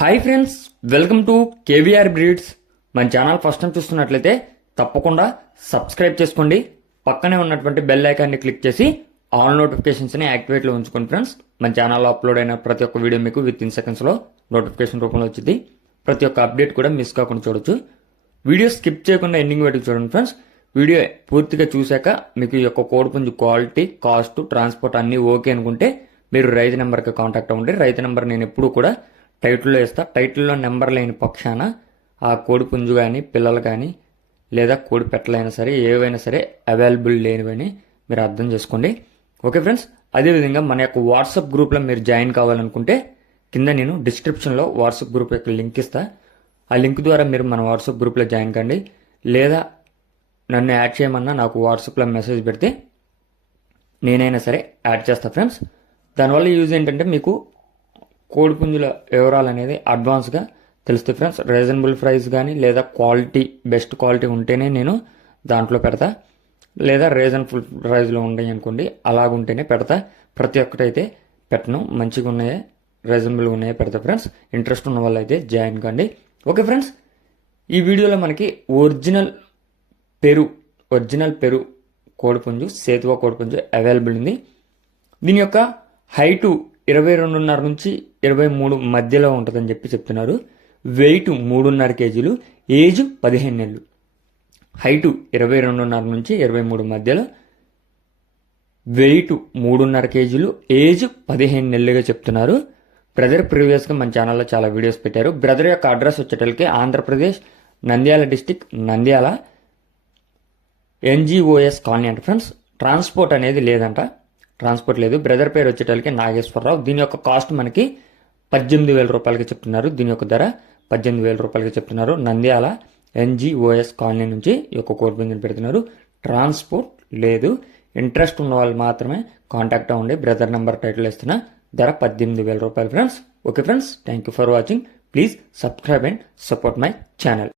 Hi friends, welcome to KVR breeds. మన channel first time చూస్తున్నట్లయితే తప్పకుండా సబ్స్క్రైబ్ చేసుకోండి. పక్కనే ఉన్నటువంటి బెల్ ఐకాన్ని క్లిక్ చేసి ఆల్ నోటిఫికేషన్స్ని యాక్టివేట్లో ఉంచుకోండి ఫ్రెండ్స్. మన ఛానల్లో అప్లోడ్ అయిన ప్రతి ఒక్క వీడియో మీకు విత్ ఇన్ సెకండ్స్లో నోటిఫికేషన్ రూపంలో వచ్చింది. ప్రతి ఒక్క అప్డేట్ కూడా మిస్ కాకుండా చూడొచ్చు. వీడియో స్కిప్ చేయకుండా ఎండింగ్ వరకు చూడండి ఫ్రెండ్స్. వీడియో పూర్తిగా చూశాక మీకు ఈ యొక్క కోడిపుంజు క్వాలిటీ, కాస్ట్, ట్రాన్స్పోర్ట్ అన్నీ ఓకే అనుకుంటే మీరు రైతు నెంబర్కి కాంటాక్ట్ అవ్వండి. రైతు నెంబర్ నేను ఎప్పుడూ కూడా టైటిల్లో వేస్తా. టైటిల్లో నెంబర్ లేని పక్షాన ఆ కోడి పుంజు కానీ, పిల్లలు కానీ, లేదా కోడి పెట్టలైనా సరే ఏవైనా సరే అవైలబుల్ లేనివని మీరు అర్థం చేసుకోండి. ఓకే ఫ్రెండ్స్, అదేవిధంగా మన యొక్క వాట్సాప్ గ్రూప్లో మీరు జాయిన్ కావాలనుకుంటే కింద నేను డిస్క్రిప్షన్లో వాట్సాప్ గ్రూప్ యొక్క లింక్ ఇస్తా. ఆ లింక్ ద్వారా మీరు మన వాట్సాప్ గ్రూప్లో జాయిన్ కండి. లేదా నన్ను యాడ్ చేయమన్నా నాకు వాట్సాప్లో మెసేజ్ పెడితే నేనైనా సరే యాడ్ చేస్తా ఫ్రెండ్స్. దానివల్ల యూజ్ ఏంటంటే మీకు కోడిపుంజుల వివరాలు అనేది అడ్వాన్స్గా తెలుస్తాయి ఫ్రెండ్స్. రీజనబుల్ ప్రైస్ కానీ లేదా క్వాలిటీ, బెస్ట్ క్వాలిటీ ఉంటేనే నేను దాంట్లో పెడతా. లేదా రీజనబుల్ ప్రైస్లో ఉన్నాయి అనుకోండి, అలాగుంటేనే పెడతా. ప్రతి ఒక్కటైతే పెట్టను. మంచిగా ఉన్నాయే, రీజనబుల్గా ఉన్నాయే పెడతా ఫ్రెండ్స్. ఇంట్రెస్ట్ ఉన్న వాళ్ళు అయితే జాయిన్ కండి. ఓకే ఫ్రెండ్స్, ఈ వీడియోలో మనకి ఒరిజినల్ పెరు కోడిపుంజు, సేతువా కోడిపుంజు అవైలబుల్ ఉంది. దీని యొక్క హైటు 22.5 నుంచి 23 మధ్యలో ఉంటుందని చెప్తున్నారు. వెయిట్ 3.5 కేజీలు, ఏజ్ 15 నెలలు. హైటు 22.5 నుంచి 23 మధ్యలో, వెయిట్ 3.5 కేజీలు, ఏజ్ 15 నెలలుగా చెప్తున్నారు. బ్రదర్ ప్రీవియస్గా మన ఛానల్లో చాలా వీడియోస్ పెట్టారు. బ్రదర్ యొక్క అడ్రస్ వచ్చేటప్పటికి Andhra Pradesh, Nandyal district, Nandyal NGOS colony అంట ఫ్రెండ్స్. ట్రాన్స్పోర్ట్ అనేది లేదంట, ట్రాన్స్పోర్ట్ లేదు. బ్రదర్ పేరు వచ్చేటప్పటికి నాగేశ్వరరావు. దీని యొక్క కాస్ట్ మనకి 18,000 రూపాయలకి చెప్తున్నారు. దీని యొక్క ధర 18,000 రూపాయలకి చెప్తున్నారు. నంద్యాల NGOS కాలనీ నుంచి ఈ యొక్క కోడిపుంజుని పెడుతున్నారు. ట్రాన్స్పోర్ట్ లేదు. ఇంట్రెస్ట్ ఉన్న వాళ్ళు మాత్రమే కాంటాక్ట్ అవ్వండి. బ్రదర్ నెంబర్ టైటిల్ ఇస్తున్నా. ధర 18,000 రూపాయలు friends. Okay friends, thank you for watching. Please subscribe and support my channel.